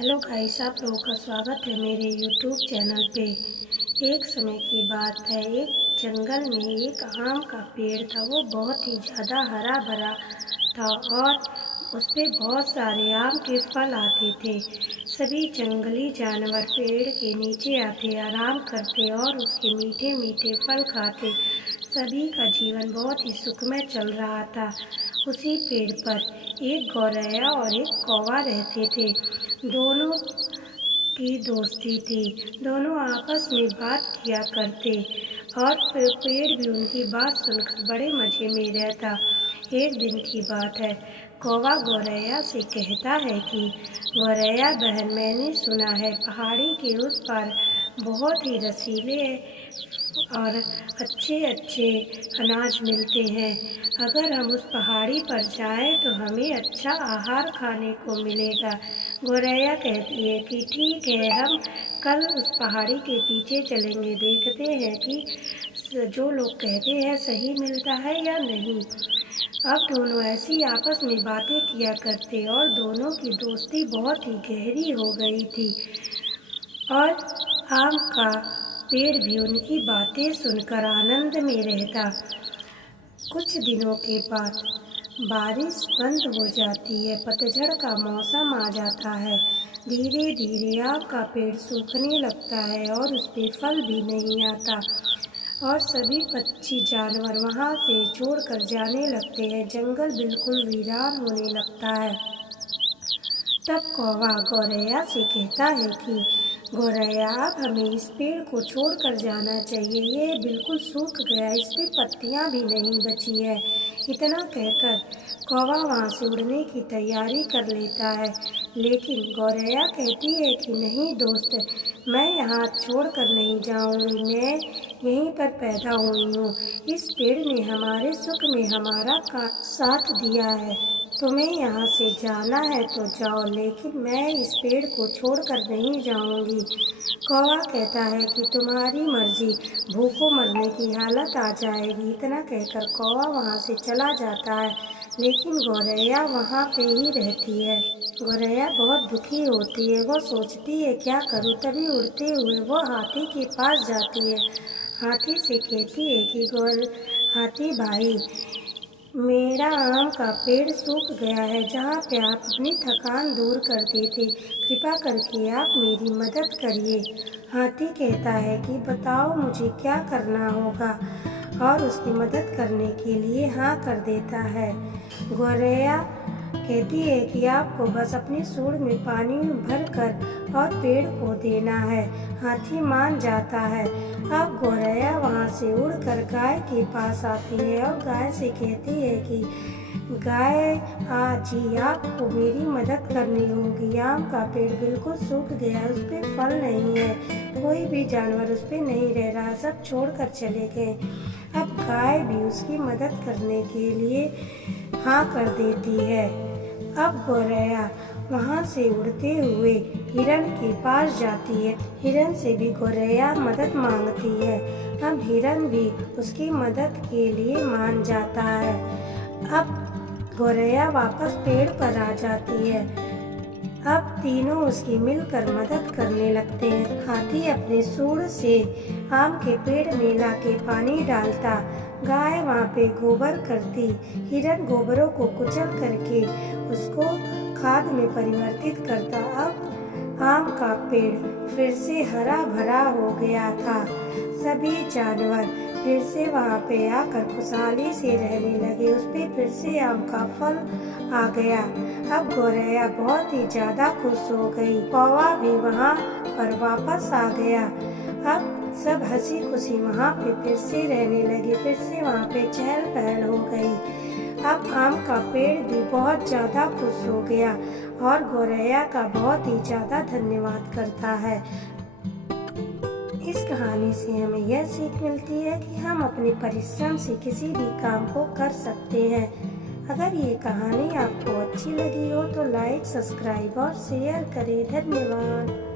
Hello guys, आप लोगों का स्वागत है मेरे यूट्यूब चैनल पे। एक समय की बात है, एक जंगल में एक आम का पेड़ था। वो बहुत ही ज़्यादा हरा भरा था और उस पे बहुत सारे आम के फल आते थे। सभी जंगली जानवर पेड़ के नीचे आते, आराम करते और उसके मीठे मीठे फल खाते। सभी का जीवन बहुत ही सुखमय चल रहा था। उसी पेड़ पर एक गौरैया और एक कौवा रहते थे। दोनों की दोस्ती थी। दोनों आपस में बात किया करते और फिर पेड़ भी उनकी बात सुनकर बड़े मज़े में रहता। एक दिन की बात है, कौवा गौरैया से कहता है कि गौरैया बहन, मैंने सुना है पहाड़ी के उस पार बहुत ही रसीले और अच्छे अच्छे अनाज मिलते हैं। अगर हम उस पहाड़ी पर जाएं तो हमें अच्छा आहार खाने को मिलेगा। गौरैया कहती है कि ठीक है, हम कल उस पहाड़ी के पीछे चलेंगे, देखते हैं कि जो लोग कहते हैं सही मिलता है या नहीं। अब दोनों ऐसी आपस में बातें किया करते और दोनों की दोस्ती बहुत ही गहरी हो गई थी और आम का पेड़ भी उनकी बातें सुनकर आनंद में रहता। कुछ दिनों के बाद बारिश बंद हो जाती है, पतझड़ का मौसम आ जाता है। धीरे धीरे आम का पेड़ सूखने लगता है और उस पे फल भी नहीं आता और सभी पक्षी जानवर वहाँ से छोड़कर जाने लगते हैं। जंगल बिल्कुल वीरान होने लगता है। तब कौवा गौरैया से कहता है कि गौरैया, अब हमें इस पेड़ को छोड़कर जाना चाहिए। ये बिल्कुल सूख गया, इस पे पत्तियाँ भी नहीं बची है। इतना कहकर कौवा वहाँ से उड़ने की तैयारी कर लेता है, लेकिन गौरैया कहती है कि नहीं दोस्त, मैं यहाँ छोड़कर नहीं जाऊँगी। मैं यहीं पर पैदा हुई हूँ। इस पेड़ ने हमारे सुख में हमारा का साथ दिया है। तुम्हें यहाँ से जाना है तो जाओ, लेकिन मैं इस पेड़ को छोड़कर नहीं जाऊँगी। कौवा कहता है कि तुम्हारी मर्जी, भूखों मरने की हालत आ जाएगी। इतना कहकर कौवा वहाँ से चला जाता है, लेकिन गौरैया वहाँ पे ही रहती है। गौरैया बहुत दुखी होती है। वो सोचती है क्या करूँ। तभी उड़ते हुए वो हाथी के पास जाती है। हाथी से कहती है कि हाथी भाई, मेरा आम का पेड़ सूख गया है जहाँ पे आप अपनी थकान दूर करते थे। कृपा करके आप मेरी मदद करिए। हाथी कहता है कि बताओ मुझे क्या करना होगा, और उसकी मदद करने के लिए हाँ कर देता है। गौरैया कहती है कि आपको बस अपनी सूंड में पानी भरकर और पेड़ को देना है। हाथी मान जाता है। अब गौरैया वहाँ से उड़कर गाय के पास आती है और गाय से कहती है कि गाय जी, आपको मेरी मदद करनी होगी। आम का पेड़ बिल्कुल सूख गया, उस पर फल नहीं है, कोई भी जानवर उस पर नहीं रह रहा, सब छोड़कर चले गए। अब गाय भी उसकी मदद करने के लिए हाँ कर देती है। अब गौरैया वहाँ से उड़ते हुए हिरन के पास जाती है। हिरन से भी गौरैया मदद मांगती है। अब हिरन भी उसकी मदद के लिए मान जाता है। अब गौरैया वापस पेड़ पर आ जाती है। अब तीनों उसकी मिलकर मदद करने लगते हैं। हाथी अपने सूंड से आम के पेड़ में लाके पानी डालता, गाय वहाँ पे गोबर करती, हिरन गोबरों को कुचल करके उसको खाद में परिवर्तित करता। अब आम का पेड़ फिर से हरा भरा हो गया था। सभी जानवर फिर से वहाँ पे आकर खुशहाली से रहने लगे। उस पे फिर से आम का फल आ गया। अब गौरैया बहुत ही ज़्यादा खुश हो गई। कौवा भी वहाँ पर वापस आ गया। अब सब हंसी खुशी वहाँ पे फिर से रहने लगे। फिर से वहाँ पे चहल पहल हो गई। अब आम का पेड़ भी बहुत ज़्यादा खुश हो गया और गौरैया का बहुत ही ज़्यादा धन्यवाद करता है। इस कहानी से हमें यह सीख मिलती है कि हम अपने परिश्रम से किसी भी काम को कर सकते हैं। अगर ये कहानी आपको अच्छी लगी हो तो लाइक, सब्सक्राइब और शेयर करें। धन्यवाद।